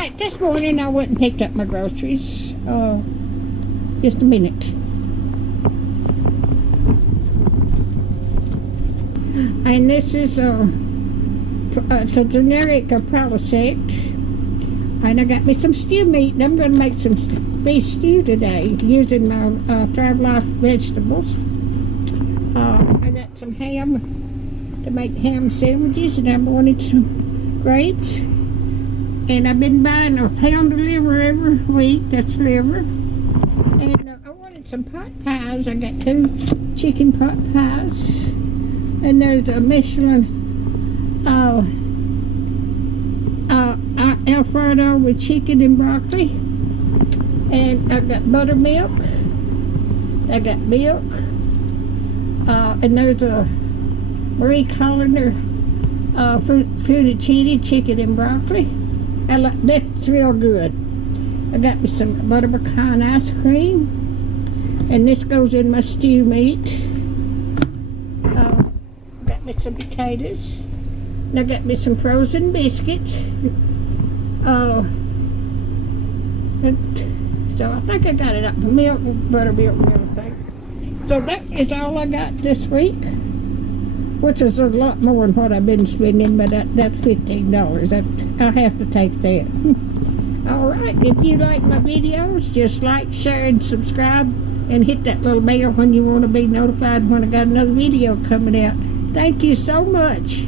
Alright, this morning I went and picked up my groceries. Just a minute. And this is it's a generic Palisade. And I got me some stew meat, and I'm going to make some beef stew today using my Life vegetables. I got some ham to make ham sandwiches, and I wanted some grapes. And I've been buying a pound of liver every week. That's liver. And I wanted some pot pies. I got 2 chicken pot pies. And there's a Michelin Alfredo with chicken and broccoli. And I've got buttermilk. I got milk. And there's a Marie Callender fettuccine chicken and broccoli. That's real good. I got me some butter pecan ice cream. And this goes in my stew meat. Got me some potatoes. And I got me some frozen biscuits. So I think I got it up to milk and buttermilk and everything. So that is all I got this week, which is a lot more than what I've been spending, but that's $15. I have to take that. Alright, if you like my videos, just like, share, and subscribe, and hit that little bell when you want to be notified when I got another video coming out. Thank you so much.